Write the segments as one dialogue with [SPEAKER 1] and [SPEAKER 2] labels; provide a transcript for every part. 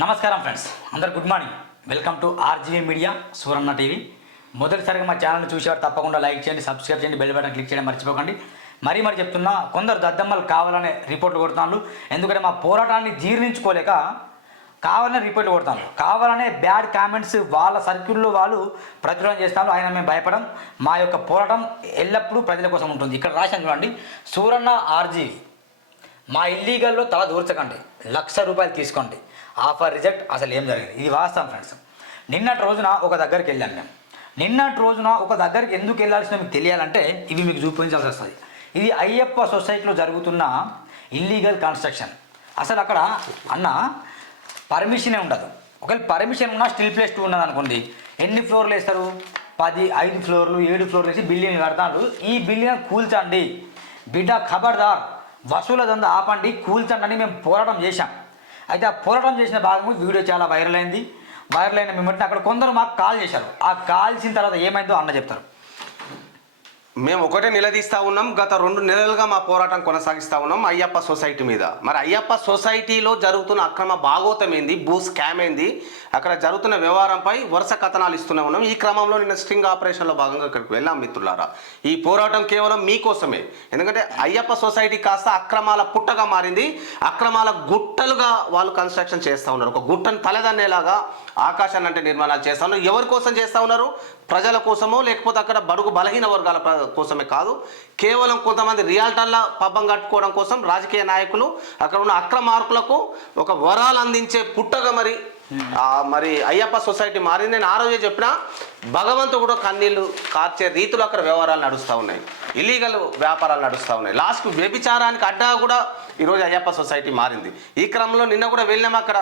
[SPEAKER 1] నమస్కారం ఫ్రెండ్స్. అందరు good morning. Welcome to RGV media Suranna TV. మొదటిసారిగా మా ఛానల్ చూసేవారు తప్పకుండా లైక్ చేయండి సబ్స్క్రైబ్ చేయండి బెల్ బటన్ క్లిక్ చేయడం మర్చిపోకండి. మరీ మరి చెప్తున్నా కొందరు దద్దమ్మలు కావాలనే రిపోర్ట్లు కొడుతున్నారు. ఎందుకంటే మా పోరాటాన్ని జీర్ణించుకోలేక కావాలనే రిపోర్ట్లు కొడతాను కావాలనే బ్యాడ్ కామెంట్స్ వాళ్ళ సర్కిల్లో వాళ్ళు ప్రచురణ చేస్తాను ఆయన మేము భయపడం మా యొక్క పోరాటం ఎల్లప్పుడూ ప్రజల కోసం ఉంటుంది. ఇక్కడ రాశాను చూడండి సూరన్న ఆర్జీ మా ఇల్లీగల్లో తల దూర్చకండి. లక్ష రూపాయలు తీసుకోండి. ఆఫర్ రిజెక్ట్ అసలు ఏం జరిగింది? ఇది వాస్తవం ఫ్రెండ్స్ నిన్నటి రోజున ఒక దగ్గరికి వెళ్ళాను మేము. నిన్నటి రోజున ఒక దగ్గరికి ఎందుకు వెళ్ళాల్సిన మీకు తెలియాలంటే ఇవి మీకు చూపించాల్సి వస్తుంది. ఇది అయ్యప్ప సొసైటీలో జరుగుతున్న ఇల్లీగల్ కన్స్ట్రక్షన్ అసలు అక్కడ అన్న పర్మిషనే ఉండదు. ఒకవేళ పర్మిషన్ ఉన్నా స్టిల్ ప్లేస్ టూ ఉన్నది అనుకోండి. ఎన్ని ఫ్లోర్లు వేస్తారు? పది ఐదు ఫ్లోర్లు ఏడు ఫ్లోర్లు వేసి బిల్డింగ్ కడతారు. ఈ బిల్డింగ్ కూల్చండి. బిడ్డ ఖబర్దార్. వసూల దంద ఆపండి. కూల్చండి అని మేము పోరాటం చేశాం. అయితే ఆ పోరాటం చేసిన భాగము వీడియో చాలా వైరల్ అయింది. వైరల్ అయిన మిమ్మల్ని అక్కడ కొందరు మాకు కాల్ చేశారు. ఆ కాల్సిన తర్వాత ఏమైందో అన్న చెప్తారు.
[SPEAKER 2] మేము ఒకటే నిలదీస్తా ఉన్నాం. గత రెండు నెలలుగా మా పోరాటం కొనసాగిస్తా ఉన్నాం అయ్యప్ప సొసైటీ మీద. మరి అయ్యప్ప సొసైటీలో జరుగుతున్న అక్రమ భాగోతం ఏంది భూ స్కామ్ ఏంది? అక్కడ జరుగుతున్న వ్యవహారంపై వరుస కథనాలు ఇస్తూనే ఉన్నాం. ఈ క్రమంలో నిన్న స్ట్రింగ్ ఆపరేషన్లో భాగంగా ఇక్కడికి వెళ్ళాం మిత్రులారా. ఈ పోరాటం కేవలం మీకోసమే. ఎందుకంటే అయ్యప్ప సొసైటీ కాస్త అక్రమాల పుట్టగా మారింది. అక్రమాల గుట్టలుగా వాళ్ళు కన్స్ట్రక్షన్ చేస్తూ ఉన్నారు. ఒక గుట్టను తలదన్నేలాగా ఆకాశాన్ని అంటే నిర్మాణాలు చేస్తూ ఉన్నారు. ఎవరి కోసం చేస్తూ ఉన్నారు? ప్రజల కోసమో లేకపోతే అక్కడ బడుగు బలహీన వర్గాల ప్ర- కోసమే కాదు. కేవలం కొంతమంది రియాల్టర్ల పబ్బం కట్టుకోవడం కోసం రాజకీయ నాయకులు అక్కడ ఉన్న అక్రమార్కులకు ఒక వరాలు అందించే పుట్టగా మరి మరి అయ్యప్ప సొసైటీ మారింది. నేను ఆ రోజే చెప్పిన భగవంతుడు కూడా కన్నీళ్ళు కార్చే రీతిలో అక్కడ వ్యవహారాలు నడుస్తూ ఉన్నాయి. ఇల్లీగల్ వ్యాపారాలు నడుస్తూ ఉన్నాయి. లాస్ట్కు వ్యభిచారానికి అడ్డా కూడా ఈరోజు అయ్యప్ప సొసైటీ మారింది. ఈ క్రమంలో నిన్న కూడా వెళ్ళాము అక్కడ.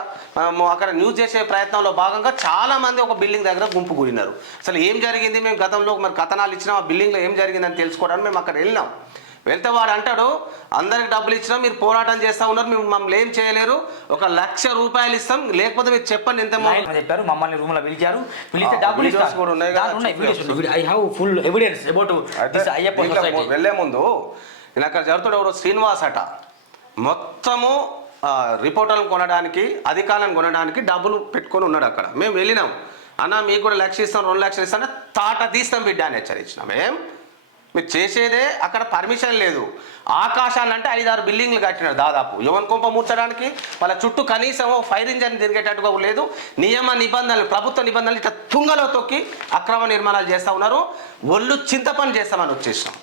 [SPEAKER 2] అక్కడ న్యూస్ చేసే ప్రయత్నంలో భాగంగా చాలామంది ఒక బిల్డింగ్ దగ్గర గుంపు కూడినారు అసలు ఏం జరిగింది? మేము గతంలో మరి కథనాలు ఇచ్చినాం. ఆ బిల్డింగ్లో ఏం జరిగిందని తెలుసుకోవడానికి మేము అక్కడ వెళ్ళినాం. వెళ్తే వాడు అంటాడు అందరికి డబ్బులు ఇచ్చినా మీరు పోరాటం చేస్తూ ఉన్నారు మీరు మమ్మల్ని ఏం చేయలేరు. ఒక లక్ష రూపాయలు ఇస్తాం లేకపోతే మీరు చెప్పండి ఎంత
[SPEAKER 1] చెప్పారు మమ్మల్ని రూమ్లో పిలిచారు. పిలిస్తే డబ్బులు
[SPEAKER 2] కూడా ఉన్నాయి
[SPEAKER 1] I have full evidence about
[SPEAKER 2] వెళ్ళే ముందు నేను అక్కడ జరుగుతాడు ఎవరో శ్రీనివాస్ అట. మొత్తము రిపోర్టర్లను కొనడానికి అధికారులను కొనడానికి డబ్బులు పెట్టుకొని ఉన్నాడు అక్కడ. మేము వెళ్ళినాం. అన్న మీకు కూడా లక్ష ఇస్తాం రెండు లక్షలు ఇస్తాం అంటే తాట తీస్తాం బిడ్డ అని హెచ్చరించినాం. ఏం? మీరు చేసేదే అక్కడ పర్మిషన్ లేదు. ఆకాశాన్ని అంటే ఐదారు బిల్డింగ్లు కట్టినారు దాదాపు. యువన్ కొంప మూర్చడానికి వాళ్ళ చుట్టూ కనీసం ఫైర్ ఇంజన్ తిరిగేటట్టుగా లేదు. నియమ నిబంధనలు ప్రభుత్వ నిబంధనలు ఇట్లా తుంగలో తొక్కి అక్రమ నిర్మాణాలు చేస్తూ ఉన్నారు. ఒళ్ళు చింతపని చేస్తామని
[SPEAKER 1] వచ్చేసాం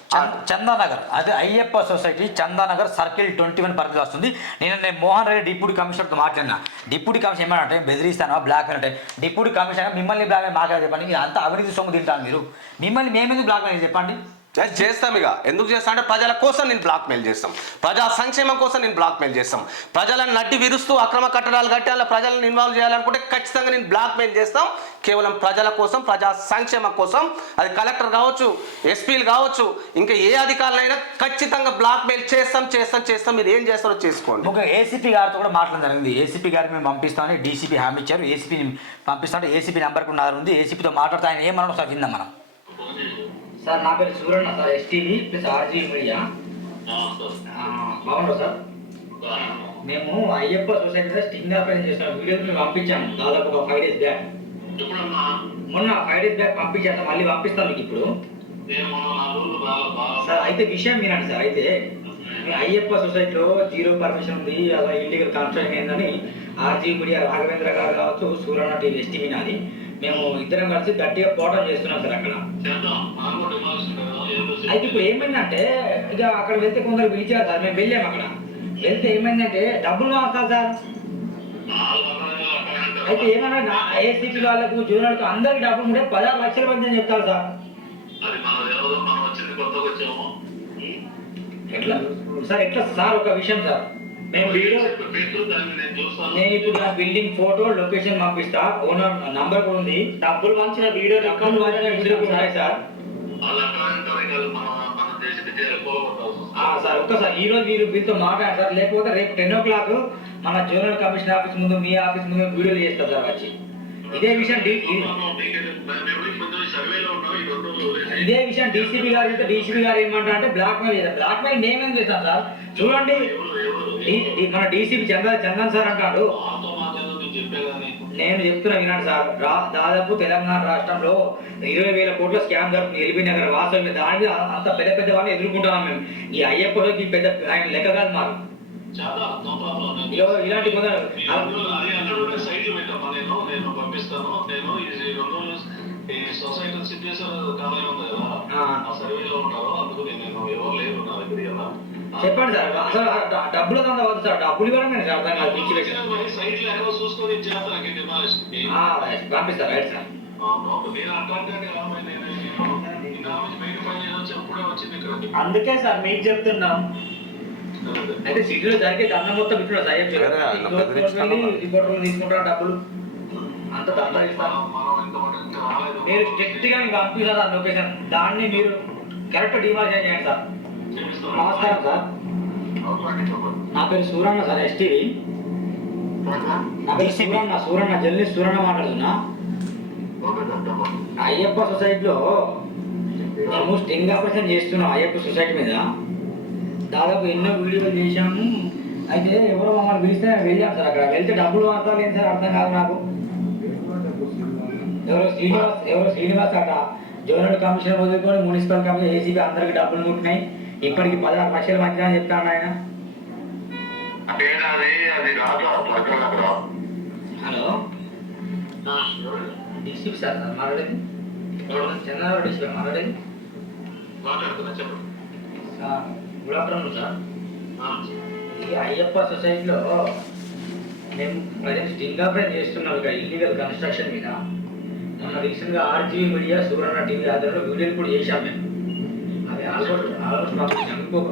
[SPEAKER 1] చందానగర్ అదే Ayyappa society Chandanagar circle twenty one పరిధిలో వస్తుంది. నేను నేను మోహన్ రెడ్డి డిప్యూటీ కమిషనర్తో మాట్లాడినా. డిప్యూటీ కమిషనర్ ఏమంటే బెదిరిస్తాను బ్లాక్ అంటే డిప్యూటీ కమిషనర్ మిమ్మల్ని బ్లాక్ మాట్లాడి చెప్పండి? అంత అవినీతి సొమ్ము తింటాను మీరు. మిమ్మల్ని మేమెందుకు బ్లాక్ అని చెప్పండి?
[SPEAKER 2] చేస్తాం ఇక. ఎందుకు చేస్తాం అంటే ప్రజల కోసం నేను బ్లాక్ మెయిల్ చేస్తాం. ప్రజా సంక్షేమం కోసం నేను బ్లాక్ మెయిల్ చేస్తాం. ప్రజలను నడ్డి విరుస్తూ అక్రమ కట్టడాలు కట్టి అలా ప్రజలను ఇన్వాల్వ్ చేయాలనుకుంటే ఖచ్చితంగా నేను బ్లాక్ మెయిల్ చేస్తాం. కేవలం ప్రజల కోసం ప్రజా సంక్షేమం కోసం. అది కలెక్టర్ కావచ్చు ఎస్పీలు కావచ్చు ఇంకా ఏ అధికారులైనా ఖచ్చితంగా బ్లాక్ మెయిల్ చేస్తాం చేస్తాం చేస్తాం. మీరు ఏం చేస్తారో చేసుకోండి.
[SPEAKER 1] ఒక ఏసీపీ గారితో కూడా మాట్లాడడం జరిగింది. ఏసీపీ గారికి మేము పంపిస్తామని డీసీపీ హామీ ఇచ్చారు. ఏసీపీని పంపిస్తామంటే ఏసీపీ నెంబర్ కూడా ఉంది. ఏసీపీతో మాట్లాడితే ఆయన ఏమన్నా ఒకసారి విందాం మనం. సార్ నా పేరు Suranna sir STV plus RG media బాగున్నారు సార్? మేము అయ్యప్ప సొసైటీ మీద స్టింగ్ ఆపరేషన్ చేసిన వీడియోస్ మేము పంపించాము దాదాపు ఒక ఫైవ్ డేస్ బ్యాక్ మొన్న ఫైవ్ డేస్ బ్యాక్ పంపించాను మళ్ళీ పంపిస్తాను మీకు ఇప్పుడు. సార్ అయితే విషయం వినండి సార్. అయితే మీ అయ్యప్ప సొసైటీలో జీరో పర్మిషన్ ఉంది. అలా ఇల్లీగల్ కన్స్ట్రక్షన్ ఏందని ఆర్జీ మీడియా రాఘవేంద్ర గారు కావచ్చు సూరన్న టీవీ ఎస్టీవీ నాది. మేము ఇద్దరం కలిసి గట్టిగా పోరాటం చేస్తున్నాం సార్ అక్కడ. అయితే ఇప్పుడు ఏమైందంటే ఇక అక్కడ వెళ్తే కొందరు పిలిచారు సార్ మేము వెళ్ళాము అక్కడ. వెళ్తే ఏమైందంటే డబ్బులు మారుతారు సార్. అయితే ఏమన్నా ఏసీపీ వాళ్ళకు జూనియర్లకు అందరికి డబ్బులు ఉంటే పదహారు లక్షల మంది అని చెప్తారు సార్. ఎట్లా? సార్ ఎట్లా సార్ ఒక విషయం సార్?
[SPEAKER 3] నేను చూస్తాను.
[SPEAKER 1] ఇప్పుడు నా బిల్డింగ్ ఫోటో లొకేషన్ పంపిస్తా. ఓనర్ నంబర్ కూడా ఉంది.
[SPEAKER 4] డబ్బులు వంచిన వీడియో
[SPEAKER 1] అకౌంట్ వాడిన వీడియో కూడా ఉన్నాయి సార్ సార్ ఒక్కసారి ఈ రోజు మీరు వీరితో మాట్లాడారు సార్. లేకపోతే రేపు టెన్ ఓ క్లాక్ మన జోనల్ కమిషన్ ఆఫీస్ ముందు మీ ఆఫీస్ ముందు వీడియోలు చేస్తారు సార్ వచ్చి. ఇదే విషయం ఇదే విషయం డీసీపీ గారు డీసీపీ గారు ఏమంటారు అంటే బ్లాక్ మెయిల్ చేశారు బ్లాక్ మెయిల్ నేమేం చేశాను సార్? చూడండి. మన డీసీపీ చందన్ చందన్ సార్ అంటాడు. నేను చెప్తున్నా వినండి సార్. రా దాదాపు తెలంగాణ రాష్ట్రంలో ఇరవై వేల కోట్ల స్కామ్ జరుగుతుంది. ఎల్బీ నగర్ వాసవి దాని మీద అంత పెద్ద పెద్ద వాళ్ళు ఎదుర్కొంటున్నాం మేము. ఈ అయ్యప్పకి పెద్ద ఆయన లెక్క కాదు మాకు. ఇలాంటి కొందరు
[SPEAKER 3] ఈ సొసైటీ సిద్ధేశ్వర కాలేజ్ ఉంది కదా
[SPEAKER 1] ఆ.
[SPEAKER 3] సర్వేలో ఉన్నారు అందుకు నేను ఎవరు లేరు నా దగ్గర కదా
[SPEAKER 1] చెప్పండి సార్ అసలు డబ్బులు వద్దు సార్ డబ్బులు కూడా నేను అర్థం కాదు పిచ్చి
[SPEAKER 3] సైట్లు ఎక్కడో చూసుకొని చేస్తాను డిమాలిష్కి
[SPEAKER 1] ఆ, పంపిస్తారు రైట్ సార్.
[SPEAKER 3] నేను అట్లాంటి
[SPEAKER 4] అందుకే సార్ మీకు చెప్తున్నాం.
[SPEAKER 1] అయితే సిటీలో జరిగే దండం మొత్తం ఇట్లా. రిపోర్టర్ తీసుకుంటారు డబ్బులు? అంత దండం ఇస్తాను
[SPEAKER 3] నేను మనం
[SPEAKER 1] మీరు స్ట్రిక్ట్గా మీకు పంపిస్తారు ఆ లొకేషన్. దాన్ని మీరు కరెక్ట్ డిమాండ్ చేయండి సార్. నమస్కారం సార్. నా పేరు సూరన్న సార్ ఎస్టీవి నా పేరు సూరన్న సూరన్న జల్లి సూరన్న మాట్లాడుతున్నా. అయ్యప్ప సొసైటీలో మేము స్టింగ్ ఆపరేషన్ చేస్తున్నాం అయ్యప్ప సొసైటీ మీద. దాదాపు ఎన్నో వీడియోలు చేశాము. అయితే ఎవరో మమ్మల్ని పిలిస్తే వెళ్ళాం సార్ అక్కడ. వెళ్తే డబ్బులు మాత్రం లేదు సార్ అర్థం కాదు నాకు. ఎవరో శ్రీనివాస్ ఎవరో శ్రీనివాస్ అట. జోనల్ కమిషనర్ వదులుకొని మున్సిపల్ కమిషనర్ ఏసీబీ అందరికి డబ్బులు ముట్టినాయి. ఇప్పటికి పదహారు లక్షలు మంచిగా చెప్తాను ఆయన. హలో? డీసీపీ సార్ సార్ మాట్లాడేది? చంద్రబాబు డీసీపీ మాట్లాడేది? Sir good afternoon sir. ఈ అయ్యప్ప సొసైటీలో మేము ప్రజెంట్ స్టింగ్ ఆపరేట్ చేస్తున్నాం ఇక్కడ ఇల్లీగల్ కన్స్ట్రక్షన్ మీద. మొన్న రీసెంట్గా ఆర్జీవీ మీడియా సువర్ణ టీవీ ఆధారంలో వీడియోలు కూడా చేశాం మేము. అవి ఆల్మోస్ట్ ఆల్మోస్ట్ మాకు ఇంకొక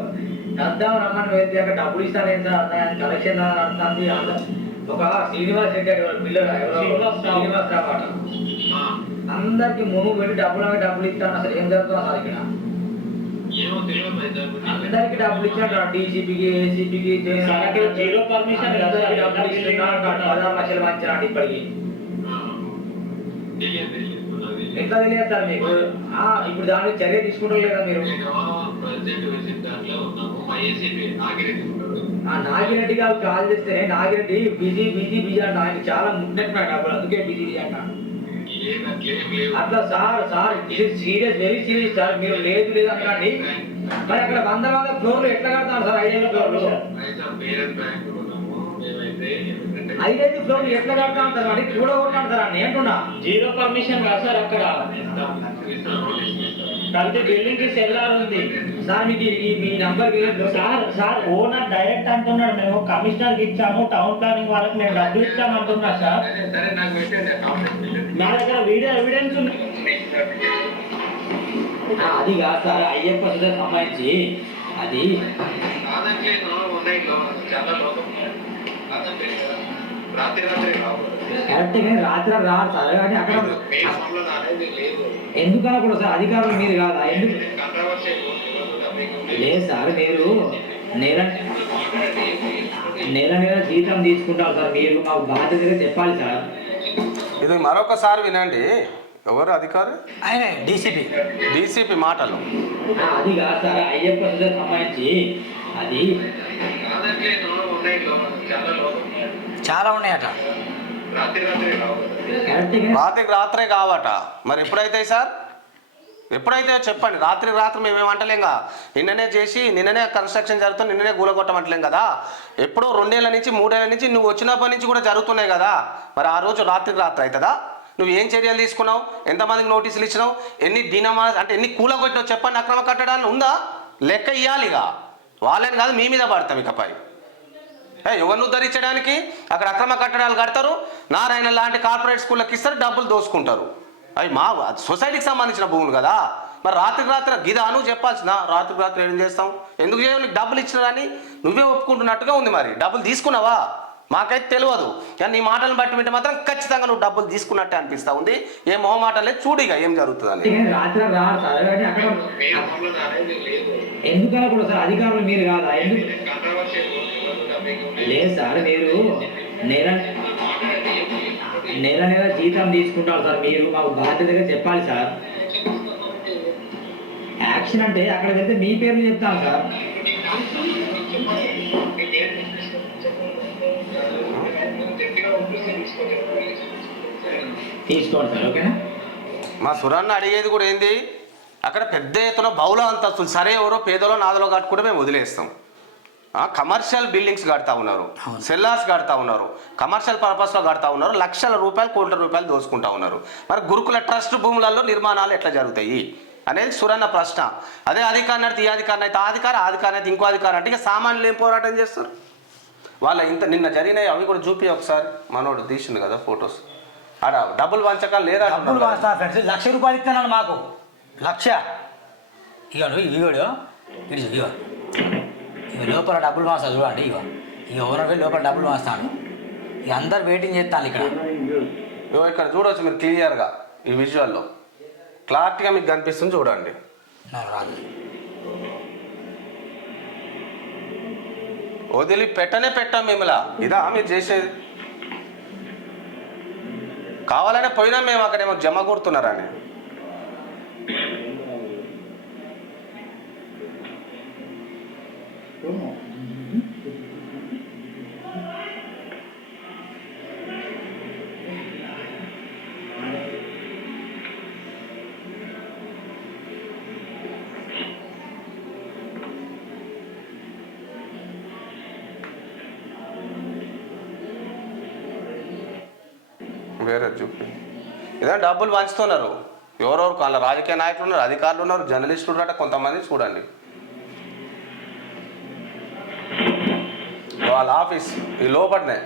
[SPEAKER 1] దద్దాం రమ్మని అక్కడ డబ్బులు ఇస్తాను ఏంటి సార్ అర్థం కలెక్షన్ అర్థంది ఒక శ్రీనివాస్ రెడ్డి వాళ్ళ పిల్లలు
[SPEAKER 4] శ్రీనివాస్ రావు.
[SPEAKER 1] అట. అందరికి మునుగు పెట్టి డబ్బులు అవి డబ్బులు ఇస్తాను అసలు ఏం జరుగుతుందో సార్ ఇక్కడ. అందరికి డబ్బులు ఇచ్చాడు డీసీపీకి ఏసీపీకి
[SPEAKER 4] జీరో పర్మిషన్
[SPEAKER 1] పదహారు లక్షలు మంచినాడు ఇప్పటికి.
[SPEAKER 3] ఆ. తెలియదు
[SPEAKER 1] మీకు ఆ, ఇప్పుడు దాని చర్య తీసుకుంటారు లేదా మీరు
[SPEAKER 3] నాగిరెడ్డి
[SPEAKER 1] ఆ నాగిరెడ్డి గారు కాల్ చేస్తే నాగిరెడ్డి బిజీ బిజీ బిజీ అంట ఆయన చాలా ముట్టినట్టున్నాడు డబ్బులు అందుకే బిజీ అంట
[SPEAKER 3] అట్లా
[SPEAKER 1] సార్ సార్ ఇది సీరియస్ వెరీ సీరియస్ సార్ మీరు లేదు లేదు అంటారండి మరి అక్కడ వంద వంద ఫ్లోర్లు ఎట్లా కడతారు సార్ ఐదు ఫ్లోర్లు ఐదైదు ఫ్లోర్లు ఎట్లా కడతా మరి కూడా కొట్టాను సార్ అని అంటున్నా.
[SPEAKER 4] జీరో పర్మిషన్ కదా సార్ అక్కడ. ప్రతి బిల్డింగ్కి సెల్లార్ ఉంది.
[SPEAKER 1] సార్ మీకు మీ number
[SPEAKER 4] sir sir owner direct అంటున్నాడు. మేము కమిషనర్కి ఇచ్చాము టౌన్ ప్లానింగ్ వాళ్ళకి మేము డబ్బులు ఇచ్చాము అంటున్నా సార్.
[SPEAKER 3] సరే సరే
[SPEAKER 4] నా దగ్గర వీడియో ఎవిడెన్స్ ఉంది.
[SPEAKER 1] ఆ, అది కాదు సార్ అయ్యప్ప సంబంధించి. అది
[SPEAKER 3] చాలా లోకం
[SPEAKER 1] కరెక్ట్ కానీ రాత్రి రాదు సార్. కానీ అక్కడ ఎందుకు? అనకూడదు సార్ అధికారులు మీరు కాదా? ఎందుకు? లేదు సార్ మీరు నెల నెల నెల జీతం తీసుకుంటారు సార్. మీరు మాకు బాధ్యతగా చెప్పాలి సార్.
[SPEAKER 2] ఇది మరొకసారి వినండి. ఎవరు అధికారి?
[SPEAKER 1] ఆయన డీసీపీ.
[SPEAKER 2] డీసీపీ మాటలు.
[SPEAKER 1] అది కాదు సార్ అయ్యప్ప సంబంధించి అది.
[SPEAKER 3] చాలా
[SPEAKER 1] ఉన్నాయట.
[SPEAKER 3] రాత్రి
[SPEAKER 2] రాత్రికి రాత్రే కావట. మరి ఎప్పుడైతే సార్? ఎప్పుడైతే చెప్పండి రాత్రి రాత్రి మేము అంటలేంగా నిన్ననే చేసి నిన్ననే కన్స్ట్రక్షన్ జరుగుతుంది నిన్ననే గూలగొట్టమంటలేం కదా? ఎప్పుడో రెండేళ్ళ నుంచి మూడేళ్ళ నుంచి నువ్వు వచ్చినప్పటి నుంచి కూడా జరుగుతున్నాయి కదా? మరి ఆ రోజు రాత్రికి రాత్రి అవుతుందా? నువ్వు ఏం చర్యలు తీసుకున్నావు? ఎంతమందికి నోటీసులు ఇచ్చినావు? ఎన్ని దినమా అంటే ఎన్ని కూలగొట్టినావు చెప్పండి? అక్రమ కట్టడాన్ని ఉందా? లెక్క ఇవ్వాలి ఇక వాళ్ళని కాదు మీ మీద పడతాం ఇకపై. ఎవరిని ఉద్ధరించడానికి అక్కడ అక్రమ కట్టడాలు కడతారు. నారాయణ లాంటి కార్పొరేట్ స్కూళ్ళకి ఇస్తారు డబ్బులు దోసుకుంటారు. అవి మా సొసైటీకి సంబంధించిన భూములు కదా. మరి రాత్రికి రాత్రి గిదా నువ్వు చెప్పాల్సిన రాత్రికి రాత్రి ఏం చేస్తాం? ఎందుకు చేయవు? నీకు డబ్బులు కానీ నువ్వే ఒప్పుకుంటున్నట్టుగా ఉంది మరి. డబ్బులు తీసుకున్నావా? మాకైతే తెలియదు. కానీ నీ మాటలను బట్టి వింటే మాత్రం ఖచ్చితంగా నువ్వు డబ్బులు తీసుకున్నట్టే అనిపిస్తా ఉంది. ఏ లేదు చూడిగా ఏం జరుగుతుందని.
[SPEAKER 1] ఎందుకు అనకూడదు సార్. అధికారులు మీరు కాదా? ఎందుకు? లేదు. సార్ మీరు నెల నెల నెల జీతం తీసుకుంటారు సార్ మీరు. మాకు బాధ్యతగా చెప్పాలి సార్. యాక్షన్ అంటే అక్కడ వెళ్తే మీ పేర్లు చెప్తాం సార్.
[SPEAKER 4] తీసుకోండి సార్ ఓకేనా?
[SPEAKER 2] మా సురన్న అడిగేది కూడా ఏంది? అక్కడ పెద్ద ఎత్తున బహుళ అంతస్తులు సరే ఎవరో పేదలో నాదలో కట్టుకుంటే మేము వదిలేస్తాం. కమర్షియల్ బిల్డింగ్స్ కడతా ఉన్నారు సెల్లార్స్ కడతా ఉన్నారు కమర్షియల్ పర్పస్లో కడతా ఉన్నారు లక్షల రూపాయలు కోట్ల రూపాయలు దోసుకుంటా ఉన్నారు. మరి గురుకుల ట్రస్ట్ భూములలో నిర్మాణాలు ఎట్లా జరుగుతాయి? అనేది సురన్న ప్రశ్న. అదే అధికారిని అయితే ఈ అధికారిని అయితే ఆ అధికారి ఆ అధికారిని అయితే ఇంకో అధికారి అంటే ఇక సామాన్యులు ఏం పోరాటం చేస్తారు? వాళ్ళ ఇంత నిన్న జరిగినాయి అవి కూడా చూపి ఒకసారి. మనోడు తీసిండు కదా ఫొటోస్. ఆడ డబ్బులు వంచకాలు లేదా
[SPEAKER 1] డబ్బులు. వాస్తా ఫ్రెండ్స్ లక్ష రూపాయలు ఇస్తున్నాను మాకు. లక్ష. ఇక నువ్వు ఇవి కూడా ఇటు చూడు, ఇగో. ఇక లోపల డబ్బులు వాస్తా చూడండి ఇగో. ఇక ఓనర్ వెళ్ళి లోపల డబ్బులు వాస్తాను ఇక అందరు వెయిటింగ్ చేస్తాను ఇక్కడ.
[SPEAKER 2] ఇక్కడ చూడవచ్చు మీరు క్లియర్గా ఈ విజువల్లో. క్లారిటీగా మీకు కనిపిస్తుంది చూడండి.
[SPEAKER 1] రాదు
[SPEAKER 2] వదిలి పెట్టనే పెట్టాం మిమ్మల్ని. ఇదా మీరు చేసేది. కావాలనే పోయినా మేము అక్కడేమో జమ కూడుతున్నారని. వేరే చూపి. ఇదే డబ్బులు పంచుతున్నారు. ఎవరెవరు వాళ్ళ రాజకీయ నాయకులు ఉన్నారు అధికారులు ఉన్నారు జర్నలిస్టులు ఉన్నారట కొంతమంది చూడండి. వాళ్ళ ఆఫీస్ ఈ లోపలనే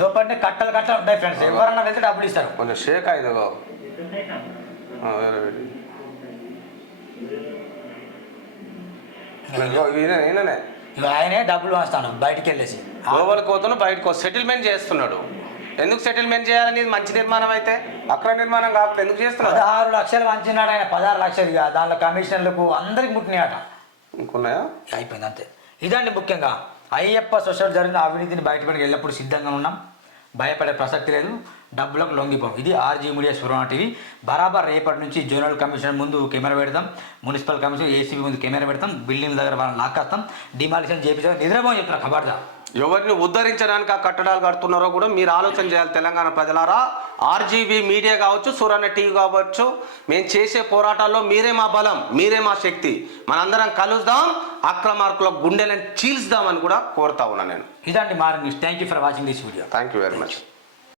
[SPEAKER 1] లోపలనే కట్టలు కట్టలు ఉంటాయి ఫ్రెండ్స్. ఎవరన్నా వెళ్తే డబ్బులు ఇస్తారు.
[SPEAKER 2] కొంచెం షేక్ అయింది వేరే
[SPEAKER 1] ఆయనే డబ్బులు వాస్తాను బయటికి వెళ్ళేసి.
[SPEAKER 2] లోపలికి పోతున్నా బయటకు సెటిల్మెంట్ చేస్తున్నాడు. ఎందుకు సెటిల్మెంట్ చేయాలని మంచి నిర్మాణం అయితే? అక్ర నిర్మాణం కాకుండా ఎందుకు చేస్తున్నాడు
[SPEAKER 1] పదహారు లక్షలు వంచినాడు ఆయన పదహారు లక్షలు ఇక. దానిలో కమిషన్లకు అందరికి ముట్టినాయట.
[SPEAKER 2] ఇంకున్నాయా
[SPEAKER 1] అయిపోయింది అంతే. ఇదండి ముఖ్యంగా. అయ్యప్ప సొసైటీ జరిగిన అవినీతిని బయటపడికి ఎల్లప్పుడూ సిద్ధంగా ఉన్నాం. భయపడే ప్రసక్తి లేదు. డబ్బులకు లొంగిపోం ఇది ఆర్జీ మీడియా సురణ టీవీ. బరాబర్ రేపటి నుంచి జోనల్ కమిషన్ ముందు కెమెరా పెడతాం. మున్సిపల్ కమిషన్ ఏసీబీ ముందు కెమెరా పెడతాం. బిల్డింగ్ దగ్గర వాళ్ళని లాక్కేస్తాం. డిమాలిషన్ చేపించాం నిద్రపోని చెప్తున్నా ఖబర్దా
[SPEAKER 2] ఎవరిని ఉద్ధరించడానికి ఆ కట్టడాలు కడుతున్నారో కూడా మీరు ఆలోచన చేయాలి తెలంగాణ ప్రజలారా. ఆర్జీబీ మీడియా కావచ్చు సురన్న టీవీ కావచ్చు మేము చేసే పోరాటాల్లో మీరే మా బలం మీరే మా శక్తి. మనందరం కలుద్దాం అక్రమార్కుల గుండెలను చీల్చుదామని కూడా కోరుతా ఉన్నా నేను.
[SPEAKER 1] ఇదండి morning thank you for watching this video
[SPEAKER 2] thank you very much